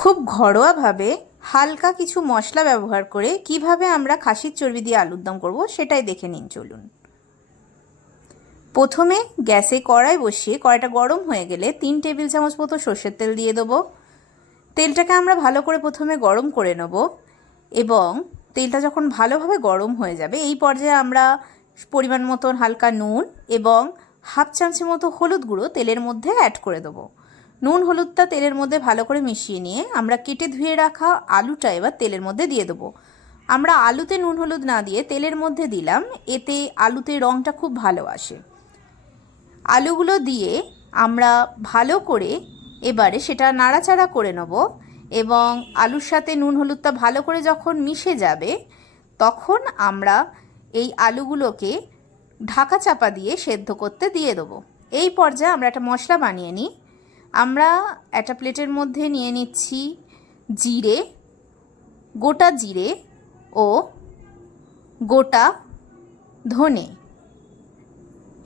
খুব ঘরোয়াভাবে হালকা কিছু মশলা ব্যবহার করে কিভাবে আমরা খাসির চর্বি দিয়ে আলুর দম করব সেটাই দেখে নিন চলুন। প্রথমে গ্যাসে কড়াই বসিয়ে কড়াইটা গরম হয়ে গেলে 3 টেবিল চামচ মতো সর্ষের তেল দিয়ে দেবো। তেলটাকে আমরা ভালো করে প্রথমে গরম করে নেব এবং তেলটা যখন ভালোভাবে গরম হয়ে যাবে এই পর্যায়ে আমরা পরিমাণ মতন হালকা নুন এবং হাফ চামচের মতো হলুদ গুঁড়ো তেলের মধ্যে অ্যাড করে দেবো। নুন হলুদটা তেলের মধ্যে ভালো করে মিশিয়ে নিয়ে আমরা কেটে ধুয়ে রাখা আলুটা এবার তেলের মধ্যে দিয়ে দেবো। আমরা আলুতে নুন হলুদ না দিয়ে তেলের মধ্যে দিলাম, এতে আলুতে রঙটা খুব ভালো আসে। আলুগুলো দিয়ে আমরা ভালো করে এবারে সেটা নাড়াচাড়া করে নেব এবং আলুর সাথে নুন হলুদটা ভালো করে যখন মিশে যাবে তখন আমরা এই আলুগুলোকে ঢাকা চাপা দিয়ে সেদ্ধ করতে দিয়ে দেবো। এই পর্যায়ে আমরা একটা মশলা বানিয়ে নিই। আমরা একটা প্লেটের মধ্যে নিয়ে নিচ্ছি জিরে, গোটা জিরে ও গোটা ধনে।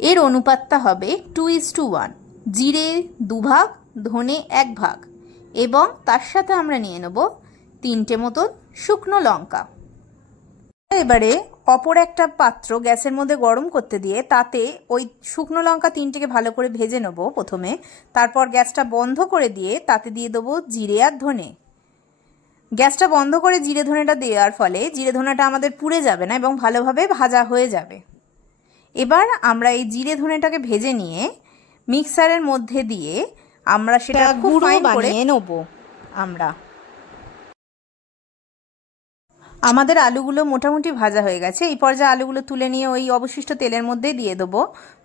এর অনুপাতটা হবে 2:1, জিরে 2 ভাগ, ধনে 1 ভাগ এবং তার সাথে আমরা নিয়ে নেব 3টে মতন শুকনো লঙ্কা। এবারে অপর একটা পাত্র গ্যাসের মধ্যে গরম করতে দিয়ে তাতে ওই শুকনো লঙ্কা 3টেকে ভালো করে ভেজে নেব প্রথমে, তারপর গ্যাসটা বন্ধ করে দিয়ে তাতে দিয়ে দেবো জিরে আর ধনে। গ্যাসটা বন্ধ করে জিরে ধনেটা দেওয়ার ফলে জিরে ধনেটা আমাদের পুড়ে যাবে না এবং ভালোভাবে ভাজা হয়ে যাবে। এবার আমরা এই জিরে ধনেটাকে ভেজে নিয়ে মিক্সারের মধ্যে দিয়ে আমরা সেটা খুব ফাইন করে নেব। আমাদের আলুগুলো মোটামুটি ভাজা হয়ে গেছে। এই পর্যায়ে আলুগুলো তুলে নিয়ে ওই অবশিষ্ট তেলের মধ্যে দিয়ে দেবো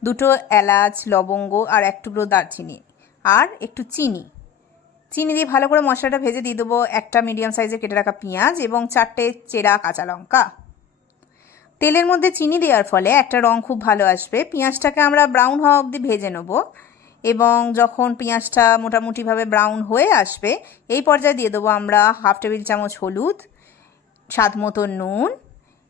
2টো এলাচ, লবঙ্গ আর 1 টুকরো দারচিনি আর একটু চিনি দিয়ে ভালো করে মশলাটা ভেজে দিয়ে দেবো একটা মিডিয়াম সাইজের কেটে রাখা পেঁয়াজ এবং 4টে চেরা কাঁচা লঙ্কা। তেলের মধ্যে চিনি দেওয়ার ফলে একটা রং খুব ভালো আসবে। পেঁয়াজটাকে আমরা ব্রাউন হওয়া অবধি ভেজে নেব এবং যখন পেঁয়াজটা মোটামুটিভাবে ব্রাউন হয়ে আসবে এই পর্যায়ে দিয়ে দেবো আমরা হাফ টেবিল চামচ হলুদ, স্বাদ মতো নুন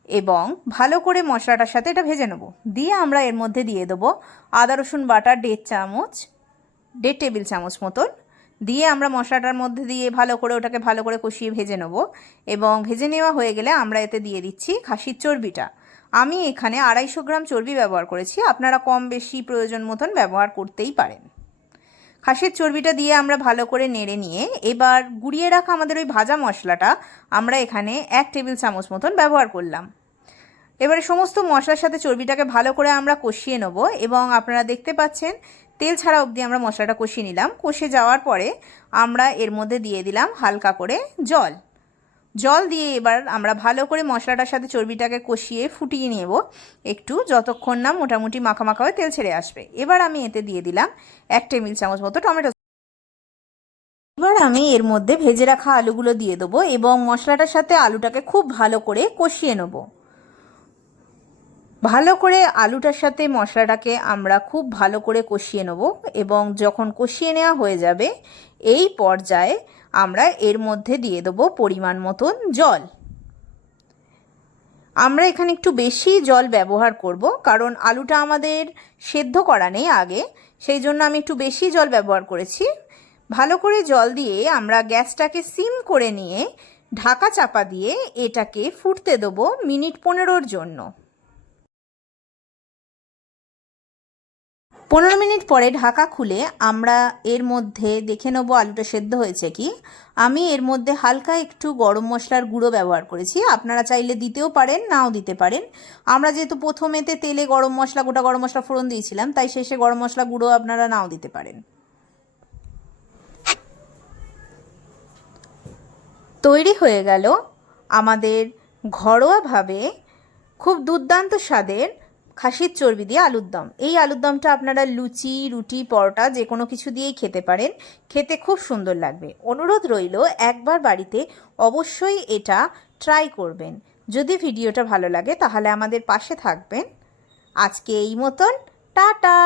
এবং ভালো করে মশলাটার সাথে এটা ভেজে নেব। দিয়ে আমরা এর মধ্যে দিয়ে দেবো আদা রসুন বাটা 1.5 টেবিল চামচ মতন দিয়ে আমরা মশলাটার মধ্যে দিয়ে ওটাকে ভালো করে কষিয়ে ভেজে নেব এবং ভেজে নেওয়া হয়ে গেলে আমরা এতে দিয়ে দিচ্ছি খাসির চর্বিটা। আমি এখানে 250 গ্রাম চর্বি ব্যবহার করেছি, আপনারা কম বেশি প্রয়োজন মতন ব্যবহার করতেই পারেন। খাসির চর্বিটা দিয়ে আমরা ভালো করে নেড়ে নিয়ে এবার গুঁড়িয়ে রাখা আমাদের ওই ভাজা মশলাটা আমরা এখানে 1 টেবিল চামচ মতন ব্যবহার করলাম। এবারে সমস্ত মশলার সাথে চর্বিটাকে ভালো করে আমরা কষিয়ে নেব এবং আপনারা দেখতে পাচ্ছেন তেল ছাড়া অবধি আমরা মশলাটা কষিয়ে নিলাম। কষে যাওয়ার পরে আমরা এর মধ্যে দিয়ে দিলাম হালকা করে জল দিয়ে এবার আমরা ভালো করে মশলাটার সাথে চর্বিটাকে কষিয়ে ফুটিয়ে নেব একটু, যতক্ষণ না মোটামুটি মাখা মাখা হয়ে তেল ছেড়ে আসবে। এবার আমি এতে দিয়ে দিলাম 1 টেবিল চামচ মতো টমেটো। এবার আমি এর মধ্যে ভেজে রাখা আলুগুলো দিয়ে দেবো এবং মশলাটার সাথে আলুটাকে খুব ভালো করে কষিয়ে নেব। ভালো করে আলুটার সাথে মশলাটাকে আমরা খুব ভালো করে কষিয়ে নেব এবং যখন কষিয়ে নেওয়া হয়ে যাবে এই পর্যায়ে আমরা এর মধ্যে দিয়ে দেবো পরিমাণ মতন জল। আমরা এখানে একটু বেশি জল ব্যবহার করব কারণ আলুটা আমাদের সেদ্ধ করা নেই আগে, সেই জন্য আমি একটু বেশি জল ব্যবহার করেছি। ভালো করে জল দিয়ে আমরা গ্যাসটাকে সিম করে নিয়ে ঢাকা চাপা দিয়ে এটাকে ফুটতে দেবো মিনিট 15-র জন্য। 15 মিনিট পরে ঢাকা খুলে আমরা এর মধ্যে দেখে নেবো আলুটা সেদ্ধ হয়েছে কি। আমি এর মধ্যে হালকা একটু গরম মশলার গুঁড়ো ব্যবহার করেছি, আপনারা চাইলে দিতেও পারেন নাও দিতে পারেন। আমরা যেহেতু প্রথমেতে তেলে গোটা গরম মশলা ফোড়ন দিয়েছিলাম তাই শেষে গরম মশলা গুঁড়ো আপনারা নাও দিতে পারেন। তৈরি হয়ে গেল আমাদের ঘরোয়াভাবে খুব দুর্দান্ত স্বাদের খাসির চর্বি দিয়ে আলুর দম। এই আলুর দমটা আপনারা লুচি, রুটি, পরোটা যে কোনো কিছু দিয়েই খেতে পারেন, খেতে খুব সুন্দর লাগবে। অনুরোধ রইল একবার বাড়িতে অবশ্যই এটা ট্রাই করবেন। যদি ভিডিওটা ভালো লাগে তাহলে আমাদের পাশে থাকবেন। আজকে এই মতন, টাটা।